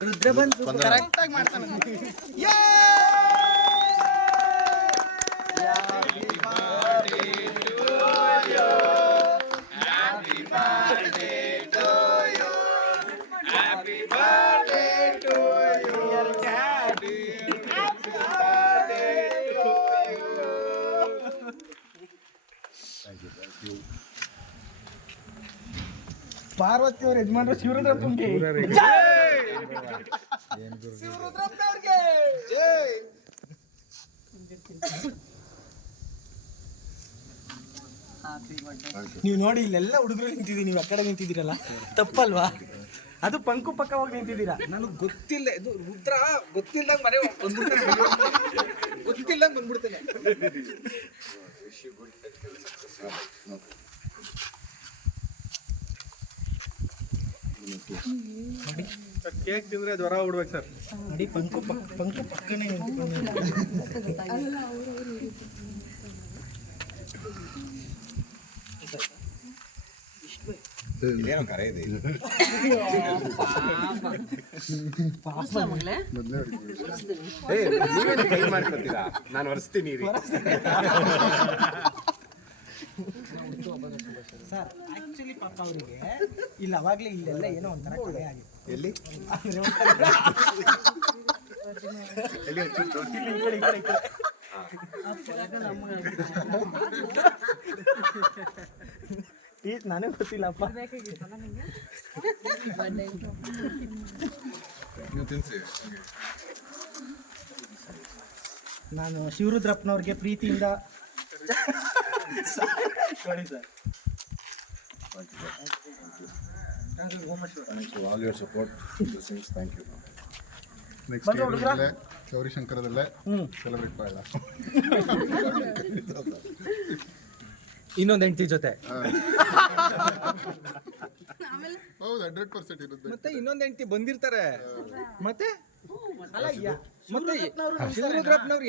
ರುದ್ರ ಬಂದು ಕರೆಕ್ಟ್ ಆಗಿ ಮಾಡ್ತಾನೆ ಪಾರ್ವತಿ ಅವ್ರ ಯಜಮಾನ್ರು ಶಿವರುದ್ರಪ್ಪನವ್ರಿಗೆ. ನೀವು ನೋಡಿ ಇಲ್ಲೆಲ್ಲ ಹುಡುಗರು ನಿಂತಿದ್ದೀವಿ ನೀವು ಆ ಕಡೆ ನಿಂತಿದ್ದೀರಲ್ಲ? ತಪ್ಪಲ್ವಾ? ಅದು ಪಂಕು ಪಕ್ಕ ಹೋಗಿ ನಿಂತಿದ್ದೀರಾ? ನನಗೆ ಗೊತ್ತಿಲ್ಲ ಇದು ರುದ್ರ ಗೊತ್ತಿಲ್ಲ ಮನೆ ಬಂದ್ಬಿಡ್ತಾನೆ. ಗೊತ್ತಿಲ್ಲದಂಗ್ ಬಂದ್ಬಿಡ್ತಾನೆ. ಕೇಕ್ ತಿಂದ್ರೆ ಜ್ವರ ಬಿಡ್ಬೇಕು ಸರ್. ಅಡಿ ಪಂಕು ಪಕ್ಕ ಪಂಕು ಪಕ್ಕನೇ ನಿಂತ್ಕೊಂಡಿದ್ದಾರೆ. ಇದೇನೋ ಕರೆ ಇದೆ ಏ ನೀವೇನು ಕೈ ಮಾಡ್ಕೊತೀರಾ? ನಾನು ಒರೆಸ್ತೀನಿ ರೀ ಸರ್ ಆಕ್ಚುಲಿ ಪಾಪ ಅವರಿಗೆ ಇಲ್ಲ ಅವಾಗಲೇ ಇಲ್ಲೆಲ್ಲ ಏನೋ ಒಂಥರ ಕಡೆ ಆಗಿತ್ತು. ಎಲ್ಲಿ? ಅಂದ್ರೆ ಈ ಕಡೆ ಈ ಕಡೆ ಈ ಕಡೆ. ಈ ನನಗೆ ಗೊತ್ತಿಲ್ಲಪ್ಪ. ನೀವು ತಿನ್ಸಿ. ನಾನು ಶಿವರುದ್ರಪ್ಪನವ್ರಿಗೆ ಪ್ರೀತಿಯಿಂದ ನೋಡಿ sir. Thank you. All your support, blessings. Thank you. Next ಬಂದ್ರು ಹುಡುಗ್ರ? ಗೌರಿಶಂಕರದಲ್ಲೇ ಹ್ಮ್. ಸೆಲೆಬ್ರೇಟ್ ಮಾಡೋಣ ಇನ್ನೊಂದು ಹೆಂಡತಿ ಜೊತೆ. ಹೌದು ಹಂಡ್ರೆಡ್ ಪರ್ಸೆಂಟ್ ಇರುತ್ತೆ. ಮತ್ತೆ ಇನ್ನೊಂದು ಹೆಂಡತಿ ಬಂದಿರ್ತಾರೆ. ಮತ್ತೆ? ಅಲ್ಲ ಯಾ- ಮತ್ತೆ ಶಿವರುದ್ರಪ್ಪನವ್ರು